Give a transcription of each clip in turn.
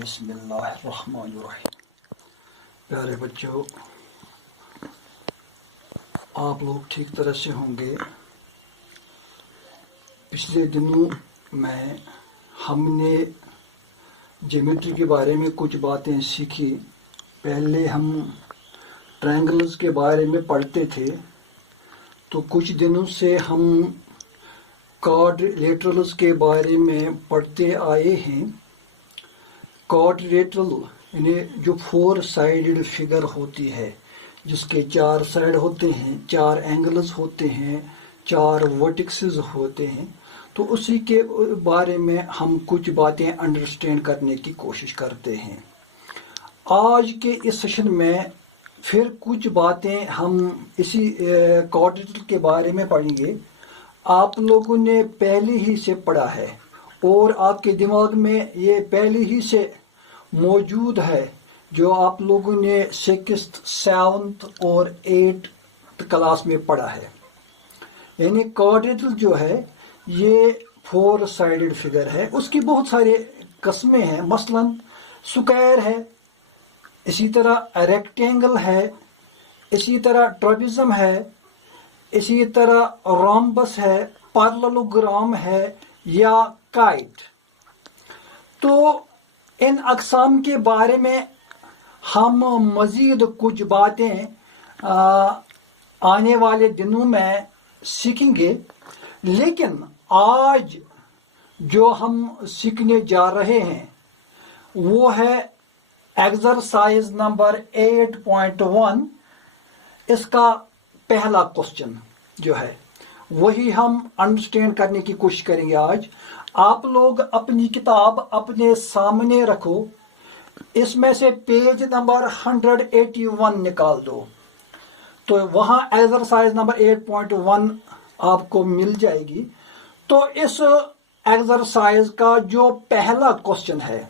بسم اللہ الرحمن الرحیم۔ پیارے بچوں، آپ لوگ ٹھیک طرح سے ہوں گے۔ پچھلے دنوں میں ہم نے جیومیٹری کے بارے میں کچھ باتیں سیکھی۔ پہلے ہم ٹرائنگلز کے بارے میں پڑھتے تھے، تو کچھ دنوں سے ہم کوڈریلیٹرلز کے بارے میں پڑھتے آئے ہیں۔ کوڈریلیٹرل یعنی جو 4 سائیڈڈ فگر ہوتی ہے، جس کے 4 سائیڈ ہوتے ہیں، 4 اینگلز ہوتے ہیں، 4 ورٹیکسز ہوتے ہیں، تو اسی کے بارے میں ہم کچھ باتیں انڈرسٹینڈ کرنے کی کوشش کرتے ہیں۔ آج کے اس سیشن میں پھر کچھ باتیں ہم اسی کوڈریلیٹرل کے بارے میں پڑھیں گے۔ آپ لوگوں نے پہلے ہی سے پڑھا ہے اور آپ کے دماغ میں یہ پہلے ہی سے موجود ہے، جو آپ لوگوں نے 6th 7th اور 8th کلاس میں پڑھا ہے۔ یعنی کوڈریلیٹرل جو ہے یہ 4 سائیڈڈ فگر ہے۔ اس کی بہت سارے قسمیں ہیں، مثلا سکوائر ہے، اسی طرح ریکٹینگل ہے، اسی طرح ٹرابیزم ہے، اسی طرح رومبس ہے، پارللوگرام ہے یا کائٹ۔ تو ان اقسام کے بارے میں ہم مزید کچھ باتیں آنے والے دنوں میں سیکھیں گے، لیکن آج جو ہم سیکھنے جا رہے ہیں وہ ہے ایکسرسائز نمبر 8.1۔ اس کا پہلا کوشچن جو ہے وہی ہم انڈرسٹینڈ کرنے کی کوشش کریں گے آج۔ آپ لوگ اپنی کتاب اپنے سامنے رکھو، اس میں سے پیج نمبر 181 نکال دو، تو وہاں ایکسرسائز نمبر 8.1 آپ کو مل جائے گی۔ تو اس ایکسرسائز کا جو پہلا کوشچن ہے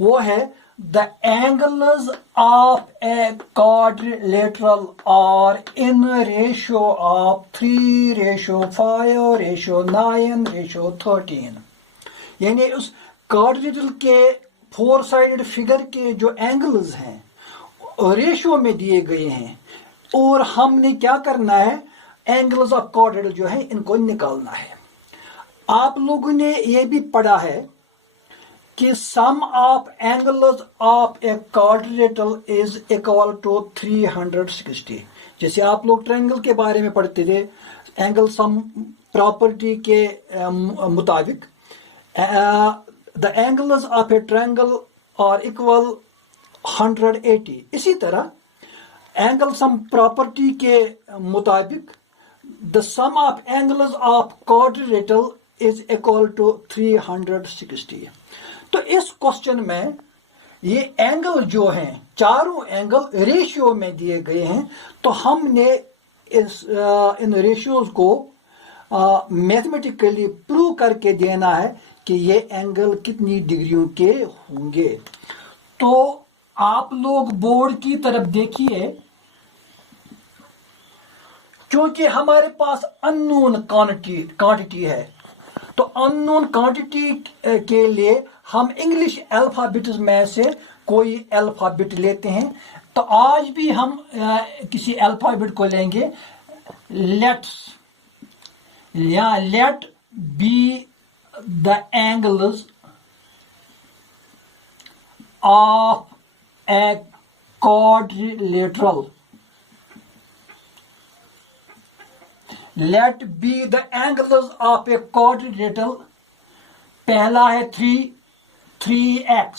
وہ ہے The angles of a quadrilateral are in ratio of 3:5:9:13۔ یعنی اس کوادریلیٹرل کے 4 سائیڈڈ فگر کے جو اینگلز ہیں ریشو میں دیے گئے ہیں، اور ہم نے کیا کرنا ہے، اینگلز آف کوادریلیٹرل جو ہے ان کو نکالنا ہے۔ آپ لوگوں نے یہ بھی پڑھا ہے کہ sum of angles of a quadrilateral is equal to 360۔ جیسے آپ لوگ ٹرائنگل کے بارے میں پڑھتے تھے، اینگل سم پراپرٹی کے مطابق the angles of a triangle are equal 180۔ اسی طرح اینگل سم پراپرٹی کے مطابق the sum of angles of quadrilateral is equal to 360۔ تو اس کوشچن میں یہ اینگل جو ہیں، چاروں اینگل ریشیو میں دیے گئے ہیں، تو ہم نے ان ریشیوز کو میتھمیٹیکلی پروو کر کے دینا ہے کہ یہ اینگل کتنی ڈگریوں کے ہوں گے۔ تو آپ لوگ بورڈ کی طرف دیکھیے، چونکہ ہمارے پاس اننون کوانٹٹی ہے، تو اننون کوانٹٹی کے لیے ہم انگلش الفابیٹس میں سے کوئی الفابیٹ لیتے ہیں۔ تو آج بھی ہم کسی الفابیٹ کو لیں گے۔ Let be the angles of a quadrilateral. Let be the angles of a quadrilateral. پہلا ہے 3x،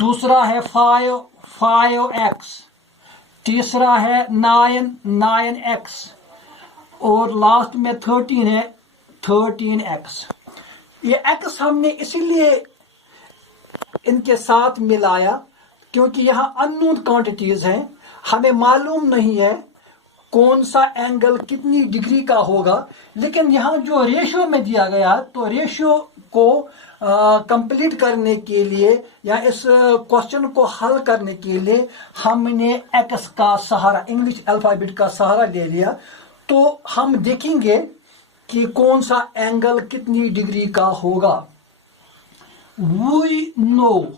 دوسرا ہے 5x، تیسرا ہے 9x، اور لاسٹ میں 13 ہے 13x۔ یہ x ہم نے اسی لیے ان کے ساتھ ملایا کیونکہ یہاں اننون کوانٹیٹیز ہیں، ہمیں معلوم نہیں ہے کون سا اینگل کتنی ڈگری کا ہوگا، لیکن یہاں جو ریشو میں دیا گیا تو ریشو کو کمپلیٹ کرنے کے لیے یا اس کوشچن کو حل کرنے کے لیے ہم نے ایکس کا سہارا، انگلش الفابیٹ کا سہارا لے لیا۔ تو ہم دیکھیں گے کہ کون سا اینگل کتنی ڈگری کا ہوگا۔ we know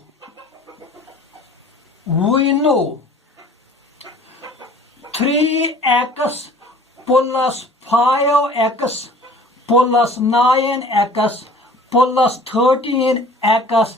3x plus 5x plus 9x plus 13x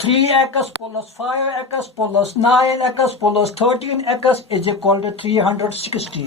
3x plus 5x plus 9x plus 13x is equal to 360।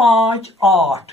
5 8,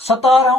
17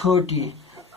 30।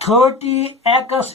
30x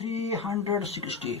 360।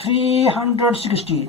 360।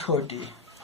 30।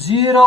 0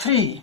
3,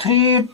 3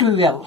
12।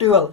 12।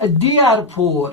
therefore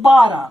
12,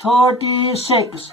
36।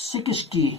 60।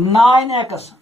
9x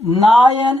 9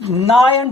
9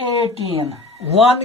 18, 1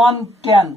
1 10।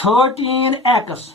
13x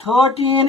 13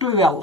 12,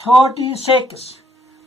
36,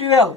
12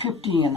15।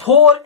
4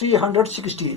360।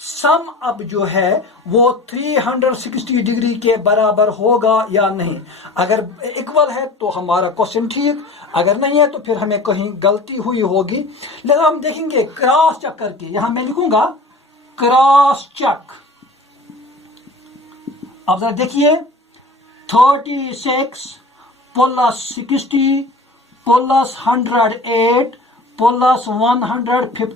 سم اب جو ہے وہ 360 ڈگری کے برابر ہوگا یا نہیں. اگر اکول ہے تو ہمارا کوشچن ٹھیک، اگر نہیں ہے تو پھر ہمیں کہیں غلطی ہوئی ہوگی. لہذا ہم دیکھیں گے کراس چیک کر کے. یہاں میں لکھوں گا کراس چیک. اب ذرا دیکھیے 36 پلس 60 پلس 108 پلس 150